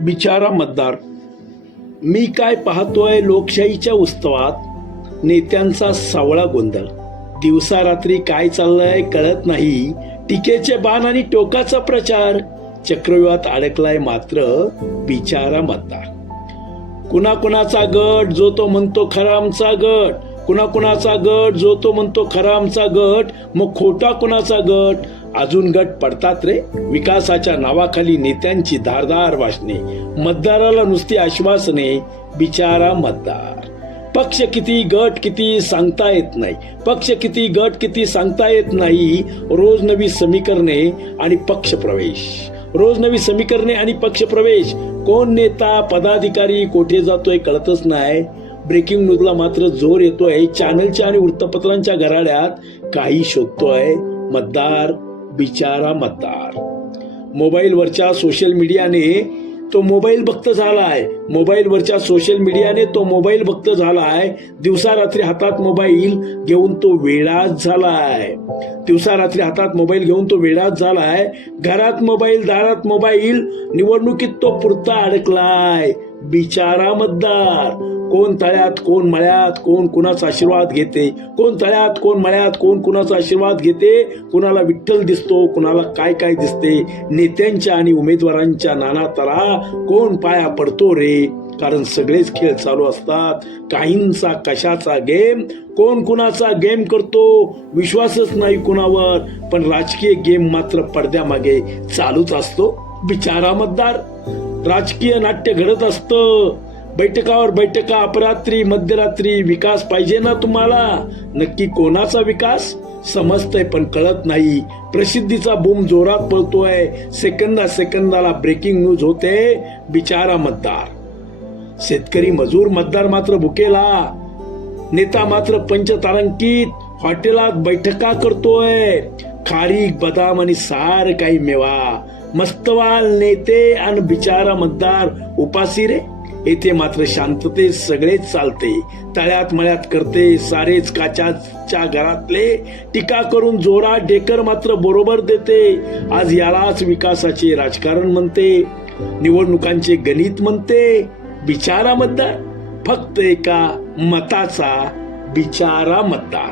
बिचारा मतदार. मी काय पाहतोय लोकशाहीच्या उत्सवात? नेत्यांचा सावळा गोंधळ. दिवसा रात्री काय चाललंय कळत नाही. टीकेचे बाण आणि टोकाचा प्रचार. चक्रव्यूहात अडकलाय मात्र बिचारा मतदार. कुणाकुणाचा गट जो तो म्हणतो खरा आमचा गट. कुणाकुणाचा गट जो तो म्हणतो खरा आमचा गट. मग खोटा कुणाचा गट? अजून गट पडतात रे. विकासाच्या नावाखाली नेत्यांची धारदार वाचणे मतदाराला नुसती आश्वासने बिचारा मतदार. पक्ष किती गट किती सांगता येत नाही. पक्ष किती गट किती सांगता येत नाही. रोज नवी समीकरणे आणि पक्ष प्रवेश. रोज नवी समीकरणे आणि पक्ष प्रवेश. कोण नेता पदाधिकारी कोठे जातोय कळतच नाही. ब्रेकिंग न्यूजला मात्र जोर येतोय. चॅनलच्या आणि वृत्तपत्रांच्या घराड्यात काही शोधतोय. मतदार बिचारा मतदार. मोबाईलवरच्या सोशल मीडियाने तो मोबाईल भक्त आहे मोबाईलवरच्या सोशल मीडियाने तो मोबाईल भक्त झाला दिवसा रात्री हातात मोबाईल घेऊन तो वेळाच झाला दिवसा रात्री हातात मोबाईल घेऊन तो वेळाच आहे घरात मोबाईल दारात मोबाईल निवडणुकीत तो पुरता अडकलाय. बिचारा मतदार कोण तळ्यात कोण मळ्यात कोण कुणाचा आशीर्वाद घेते? कोण तळ्यात कोण मळ्यात कोण कुणाचा आशीर्वाद घेते? कुणाला विठ्ठल दिसतो कुणाला काय काय दिसते? नेत्यांच्या आणि उमेदवारांच्या नाना तरा कोण पाया पडतो रे? कारण सगळेच खेळ चालू असतात. काहींचा कशाचा गेम कोण कुणाचा गेम करतो? विश्वासच नाही कुणावर. पण राजकीय गेम मात्र पडद्यामागे चालूच असतो. बिचारा मतदार राजकीय नाट्य घडत असतं. बैठकावर बैठका अपरात्री मध्यरात्री विकास पाहिजे ना तुम्हाला? नक्की कोणाचा विकास? समजतंय पण कळत नाही. प्रसिद्धीचा बूम जोरात पळतोय. सेकंदा सेकंदाला ब्रेकिंग न्यूज होते. बिचारा मतदार. शेतकरी मजूर मतदार मात्र भुकेला. नेता मात्र पंचतारांकित. हॉटेलात बैठका करतोय. खारीक बदाम आणि सार काही मेवा. मस्तवाल नेते आणि बिचारा मतदार उपासी रे? येथे मात्र शांततेत सगळेच चालते. तळ्यात मळ्यात करते सारेच काच्याच्या घरातले. टीका करून जोरात ढेकर मात्र बरोबर देते. आज यालाच विकासाचे राजकारण म्हणते. निवडणुकांचे गणित म्हणते. बिचारा मतदार फक्त एका मताचा बिचारा मतदार.